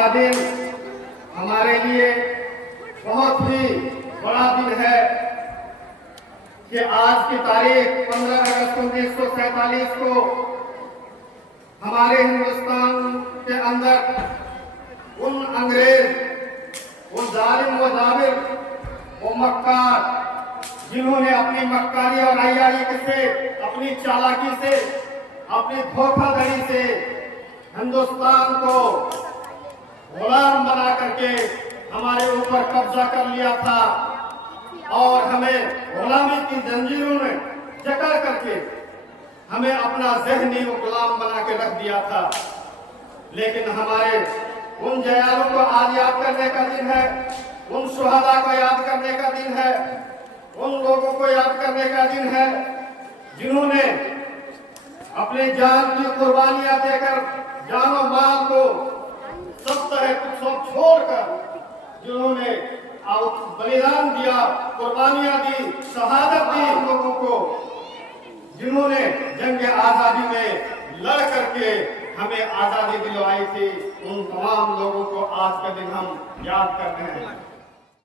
का दिन हमारे लिए बहुत ही बड़ा दिन है कि आज की तारीख 15 अगस्त 1947 को हमारे हिंदुस्तान के अंदर उन अंग्रेज, उन जालिम व जाबिर, वो मक्कार, जिन्होंने अपनी मक्कारी और अय्यारी से, अपनी चालाकी से, अपनी धोखाधड़ी से हिंदुस्तान को गुलाम बना करके हमारे ऊपर कब्जा कर लिया था और हमें गुलामी की जंजीरों में जकड़ करके हमें अपना ज़हनी गुलाम बना के रख दिया था। लेकिन हमारे उन जयालों को आज याद करने का दिन है, उन शुहदा को याद करने का दिन है, उन लोगों को याद करने का दिन है जिन्होंने अपनी जान की कुर्बानियां देकर, जानो माल को सब छोड़कर जिन्होंने बलिदान दिया, कुर्बानियां दी, शहादत दी, लोगों को जिन्होंने जंग आजादी में लड़ करके हमें आजादी दिलवाई थी, उन तमाम लोगों को आज का दिन हम याद करते हैं।